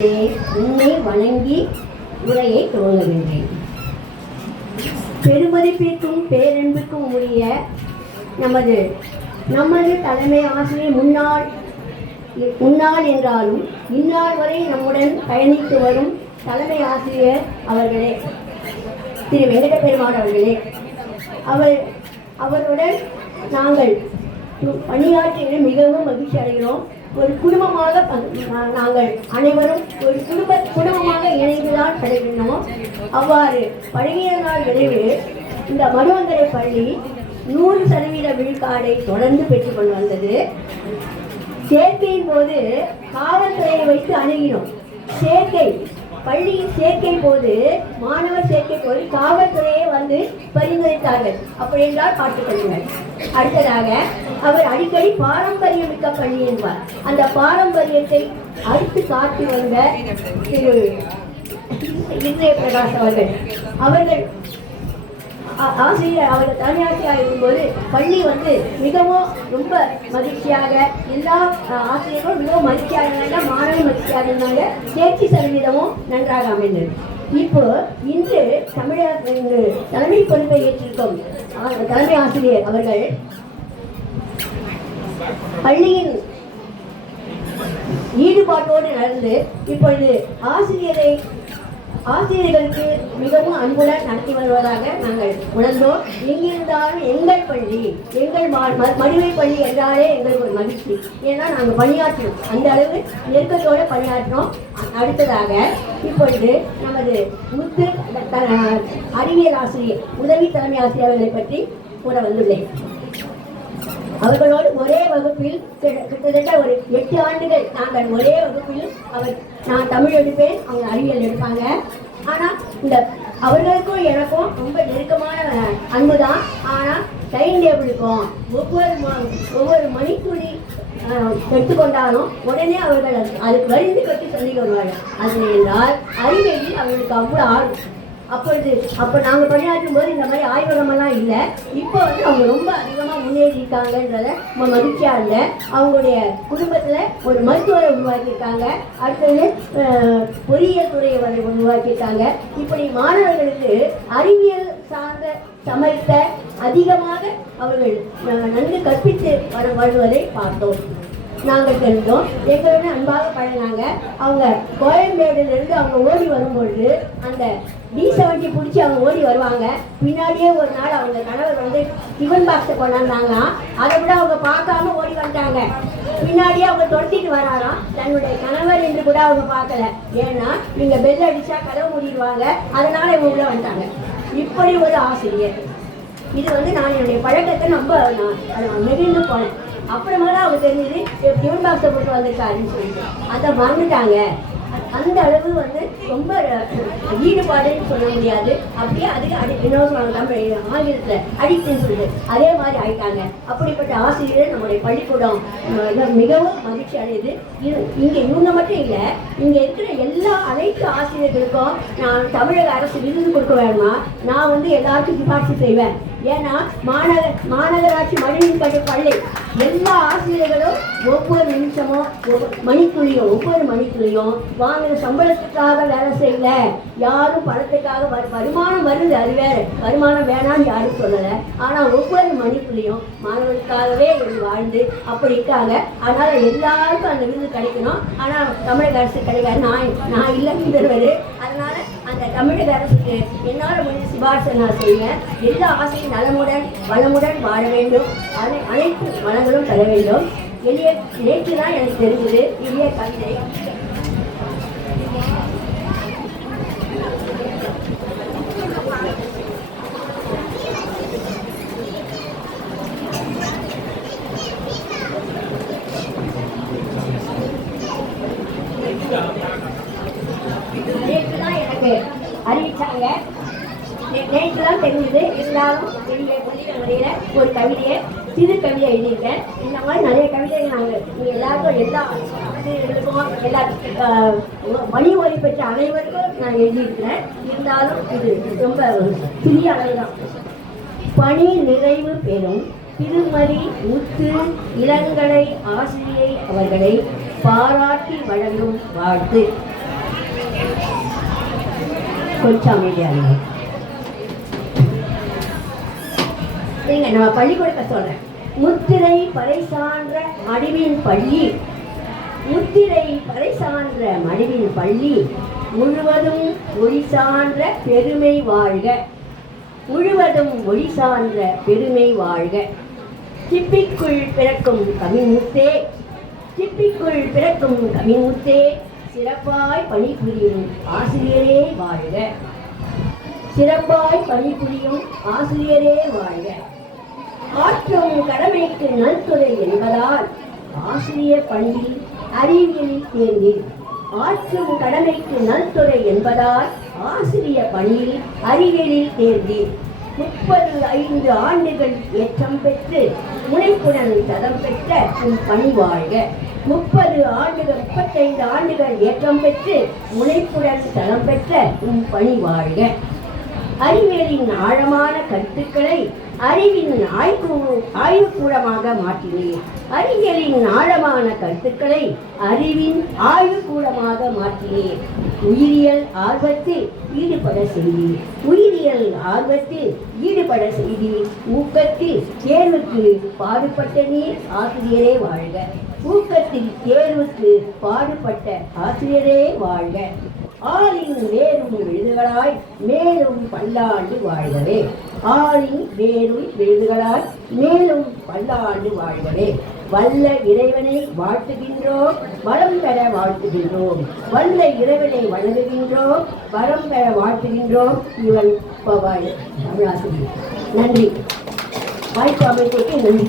உன்னை வணங்கி உரையை துவங்குகின்றேன். பெருமதிப்பிற்கும் பேரன்புக்கும் உரிய நமது தலைமை ஆசிரியர் முன்னாள் என்றாலும் இந்நாள் வரை நம்முடன் பயணித்து வரும் தலைமை ஆசிரியர் அவர்களே, திரு வெங்கட பெருமாள் அவர்களே, அவருடன் நாங்கள் பணியாற்றிய மிகவும் மகிழ்ச்சி அடைகிறோம். ஒரு குடும்பமாக நாங்கள் அனைவரும் ஒரு குடும்பமாக இணைந்துதான் பழகினோம். அவ்வாறு பழகிய நாள் விளைவு இந்த மருவங்கரை பள்ளி 100% விழுக்காடை தொடர்ந்து பெற்றுக்கொண்டு வந்தது. சேர்க்கையின் போது காவல்துறையை வைத்து அணுகினோம். பள்ளியின் சேர்க்கை போது மாணவர் சேர்க்கை போது காவல்துறையை வந்து பரிந்துரைத்தார்கள். அப்படி என்றால் பார்த்துக்கொள்ளுங்கள். அடுத்ததாக அவர் அடிக்கடி பாரம்பரியம் மிக்க பள்ளி என்பார். அந்த பாரம்பரியத்தை அடுத்து காட்டி வந்த திரு இந்திய பிரகாஷ் அவர்கள் ஆசிரியர் அவர்கள் தலைமையாசிரியராக இருக்கும்போது பள்ளி மிகவும் ரொம்ப மகிழ்ச்சியாக, எல்லா ஆசிரியர்களும் மிகவும் மகிழ்ச்சியாக இருந்தாங்க, மாணவர்கள் மகிழ்ச்சியாக இருந்தாங்க. தேர்ச்சி சதவீதமும் நன்றாக அமைந்தது. இப்போ இன்று தலைமை பொறுப்பை ஏற்றிருக்கும் தலைமை ஆசிரியர் அவர்கள் பள்ளியின் ஈடுபாட்டோடு நடந்து இப்பொழுது ஆசிரியர்களுக்கு மிகவும் அன்புடன் நடத்தி வருவதாக நாங்கள் உணர்ந்தோம். எங்கிருந்தாலும் எங்கள் பள்ளி, எங்கள் மடிவை பள்ளி என்றாலே எங்களுக்கு ஒரு மகிழ்ச்சி. ஏன்னா நாங்கள் பணியாற்றோம், அந்த அளவு நெருக்கத்தோடு பணியாற்றினோம். அடுத்ததாக இப்பொழுது நமது அறிவியல் ஆசிரியர், உதவி தலைமை ஆசிரியர் அவர்களை பற்றி கூற வந்துள்ளேன். அவர்களோடு ஒரே வகுப்பில் கிட்டத்தட்ட ஒரு 8 ஆண்டுகள் நாங்கள் ஒரே வகுப்பில் நான் தமிழ் எடுப்பேன், அவங்க அறிவியல் எடுப்பாங்க. ஆனால் அவர்களுக்கும் எனக்கும் ரொம்ப நெருக்கமான அன்பு தான். ஆனால் டைம் டேபிளுக்கும் ஒவ்வொரு மணித்துளி எடுத்துக்கொண்டாலும் உடனே அவர்கள் அதுக்கு வரிந்து கட்டி சொல்லி வருவார்கள். அது என்றால் அறிவியலில் அவர்களுக்கு அவ்வளோ ஆர்வம். அப்போ நாங்கள் பணியாற்றும் போது இந்த மாதிரி ஆய்வகமெல்லாம் இல்லை. இப்போ அவங்க ரொம்ப அதிகமாக முன்னேறியிருக்காங்கன்றத நம்ம மகிழ்ச்சியாக இருந்தேன். அவங்களுடைய குடும்பத்தில் ஒரு மருத்துவரை உருவாக்கியிருக்காங்க, அடுத்தது பொறியியல் துறையை உருவாக்கியிருக்காங்க. இப்படி மாணவர்களுக்கு அறிவியல் சார்ந்த சமைத்த அதிகமாக அவர்கள் நன்கு கற்பித்து வருவதை பார்த்தோம். நாங்கள் தெரிந்தோம். எங்களுடன் அன்பாக பழகினாங்க. அவங்க கோயம்பேடுலேருந்து அவங்க ஓடி வரும்பொழுது அந்த D70 பிடிச்சி அவங்க ஓடி வருவாங்க. பின்னாடியே ஒரு நாள் அவங்க கணவர் டிஃபன் பாக்ஸை கொண்டாந்தாங்களாம். அதை விட அவங்க பார்க்காம ஓடி வந்துட்டாங்க. பின்னாடியே அவங்க துரத்திட்டு வராராம். தன்னுடைய கணவர் என்று கூட அவங்க பார்க்கல. ஏன்னா நீங்கள் பெல் அடிச்சா கதவு மூடிடுவாங்க, அதனால இவங்க உள்ள வந்துட்டாங்க. இப்படி ஒரு ஆசிரியர். இது நான் என்னுடைய பழக்கத்தை ரொம்ப நெகிழ்ந்து போனேன். அப்புறமா தான் அவங்க தெரிஞ்சது டிஃபன் பாக்ஸை போட்டு வந்திருக்காருன்னு சொல்லிட்டு அதை மறந்துட்டாங்க. அந்த அளவு ரொம்ப ஈடுபாடுன்னு சொல்ல முடியாது. அப்படியே அதுக்கு இன்னொரு தமிழ் ஆங்கிலத்தில் அடிக்ட்னு சொல்லுது, அதே மாதிரி ஆயிட்டாங்க. அப்படிப்பட்ட ஆசிரியர் நம்முடைய பள்ளிக்கூடம் மிகவும் மகிழ்ச்சி அடையுது. இவங்க மட்டும் இல்லை, இங்கே இருக்கிற அனைத்து ஆசிரியர்களுக்கும் நான் தமிழக அரசு விருது கொடுக்க வேணுமா, நான் எல்லாருக்கும் சிபார்சு செய்வேன். ஏன்னா மாநகராட்சி மனித பள்ளி எல்லா ஆசிரியர்களும் ஒவ்வொரு நிமிஷமும் ஒவ்வொரு மணித்துளியும் வாங்குற சம்பளத்துக்காக வேலை செய்யல. யாரும் பணத்துக்காக வருமானம் வருது, அது வேற, வருமானம் வேணாம்னு யாரும் சொல்லலை. ஆனால் ஒவ்வொரு மணித்துளியும் மாணவர்களுக்காகவே வாழ்ந்து அப்படி இருக்காங்க. அதனால எல்லாருக்கும் அந்த விருது கிடைக்கணும். ஆனால் தமிழக அரசு கிடைக்காது. நான் இல்லைங்கிறவர். அதனால அந்த தமிழக அரசுக்கு என்னால் முடிஞ்ச சிபார்சை நான் செய்வேன். எல்லா ஆசையும் நலமுடன் வளமுடன் வாழ வேண்டும், அனைத்து வளங்களும் தர வேண்டும். நேற்று தான் எனக்கு தெரிஞ்சது எளிய கவிதை. நேற்று தான் எனக்கு அறிவிச்சாங்க. நேற்று தான் தெரிஞ்சது. இருந்தாலும் என்னுடைய முறையில் ஒரு கவிதையை, சிறு கவிதை எழுதியிருக்கேன். இந்த மாதிரி நிறைய கவிதைகள் நீங்கள் எல்லாருக்கும், எல்லா ஆசிரியர்களுக்கும், எல்லா பணி ஓய்வு பெற்ற அனைவருக்கும் நான் எழுதியிருக்கிறேன். இருந்தாலும் இது ரொம்ப சிறிய அளவு தான். பணி நிறைவு பெறும் திருமதி முத்து இளங்கலை ஆசிரியை அவர்களை பாராட்டி வழங்கும் வாழ்த்து. கொஞ்சம் அமைதியாக நீங்க நம்ம பள்ளிக்கூடத்தை சொல்றேன். முத்திரை பறை சான்ற மடிவின் பள்ளி, முத்திரை பறை சான்ற மடிவின் பள்ளி, முழுவதும் ஒளி சான்ற பெருமை வாழ்க, முழுவதும் ஒளி சான்ற பெருமை வாழ்க. சிப்பிக்குள் பிறக்கும் கவிமுத்தே, சிப்பிக்குள் பிறக்கும் கவிமுத்தே, சிறப்பாய் பணிபுரியும் ஆசிரியரே வாழ்க, சிறப்பாய் பணிபுரியும் ஆசிரியரே வாழ்க. ஆற்றும் கடமைக்கு நன்துறை என்பதால் ஆசிரியர் பணியில் அறிவியலில் தேர்ந்தீர். ஆற்றும் கடமைக்கு நன்துறை என்பதால் ஆசிரியர் பணியில் அறிவியலில் தேர்ந்தீர். 35 ஆண்டுகள் ஏற்றம் பெற்று முனைப்புடன் தரம் பெற்ற உம் பணி வாழ்க. 35 ஆண்டுகள் ஏற்றம் பெற்று முனைப்புடன் தரம் பெற்ற உம் பணி வாழ்க. அறிவியலின் ஆழமான கருத்துக்களை அறிவின் ஆய்வுக்கூடமாக மாற்றினீர். அறிவியலின் ஆழமான கருத்துக்களை அறிவின் ஆய்வுக்கூடமாக மாற்றினீர். உயிரியல் ஆர்வத்தில் ஈடுபட செய்தீர். உயிரியல் ஆர்வத்தில் ஈடுபட செய்தீர். ஊக்கத்தில் தேர்வுக்கு பாடுபட்ட நீர் ஆசிரியரே வாழ்க. ஊக்கத்தில் தேர்வுக்கு பாடுபட்ட ஆசிரியரே வாழ்க. ஆளின் வேரும் விழுதுகளாய் மேலும் பல்லாண்டு வாழ்கவே. ஆளின் வேரும் விழுதுகளாய் மேலும் பல்லாண்டு வாழ்கவே. வல்ல இறைவனை வாழ்த்துகின்றோம், வரம் பெற வாழ்த்துகின்றோம். வல்ல இறைவனை வணங்குகின்றோம், வரம் பெற வாழ்த்துகின்றோம். இவன் தமிழாசிரியர். நன்றி. வாய்ப்பு அமைப்புக்கு நன்றி.